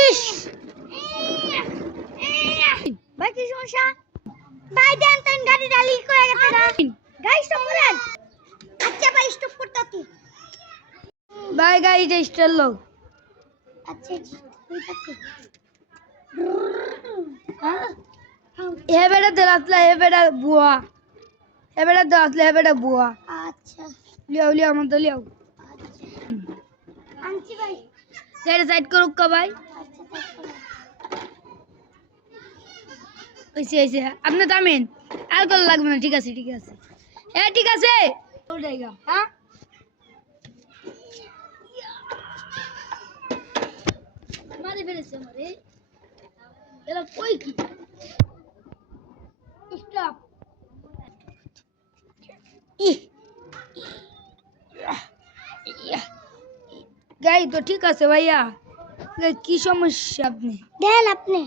ইস ভাই কি সমস্যা ভাই দেন তেন গাড়ি ডালি করে গেছে না গাড়ি স্টপ করেন আচ্ছা ভাই স্টপ করতাছি ভাই গাড়িটা স্টার্ট লো। আচ্ছা ঠিক আছে এ বেটা দেলাতলা এ বেটা বুয়া এ বেটা দেলাতলা এ বেটা বুয়া আচ্ছা লিয়াও লিয়াও আমার তো লিয়াও আচ্ছা আনছি ভাই গাড়ি সাইড করুক কা ভাই আচ্ছা তারপর ওইসে ওইসে আপনি থামেন আর কল লাগবে না ঠিক আছে ঠিক আছে উঠাইগা হ্যাঁ মারি ফেলেছে আমারে এরা কই কি স্টপ গাড়ি তো ঠিক আছে ভাইয়া কি সমস্যা আপনি দেন আপনি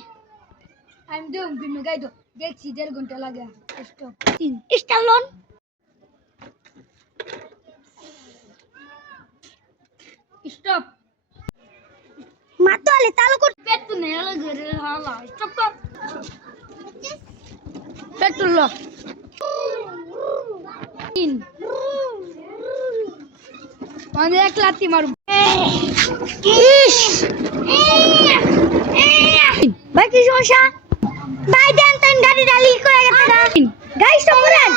আমি দেখুন কিন্তু গাড়ি তো দেখছি 1.5 ঘন্টা লাগে স্টপ 3 স্টার লোন স্টপ মাতলে তালু কর পেট্রোল নেই ঘরে হালা স্টপ কর পেট্রোল লো 3 মানে এক লাথি মারব ইস ভাই কি সমস্যা ভাই দেন তেন গাড়ি ডালি করে গেছে না গাড়ি স্টপ করেন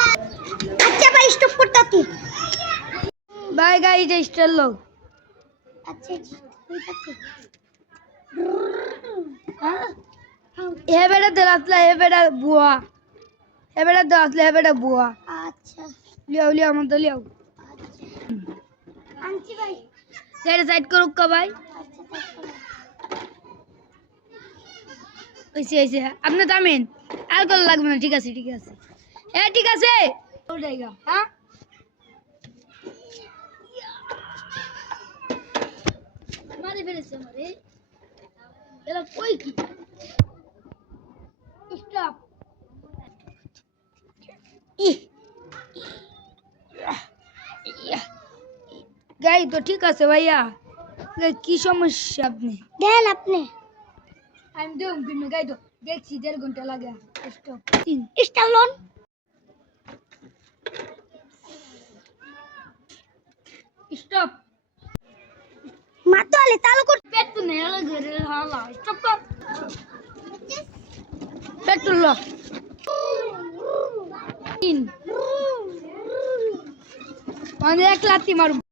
আচ্ছা ভাই স্টপ করতাছি ভাই গাড়িটা স্টার্ট লো। আচ্ছা ঠিক আছে এ বেটা দেলাতলা এ বেটা বুয়া এ বেটা দেলাতলা এ বেটা বুয়া আচ্ছা লিয়াও লিয়াও আমার তো লিয়াও আচ্ছা আনছি ভাই গাড়ি সাইড করুক কা ভাই আচ্ছা তারপর ওইসে ওইসে আপনি থামেন আর কল লাগবে না ঠিক আছে ঠিক আছে উঠাইগা হ্যাঁ মারি ফেলেছে আমারে এরা কই কি স্টপ গাড়ি তো ঠিক আছে ভাইয়া কি সমস্যা আপনি দেন আপনি আমি দেখুন কিন্তু গাড়ি তো দেখছি 1.5 ঘন্টা লাগে স্টপ 3 স্টার লোন স্টপ মাতলে তালু কর পেট্রোল নেই ঘরে হালা স্টপ কর পেট্রোল লো 3 মানে এক লাথি মারব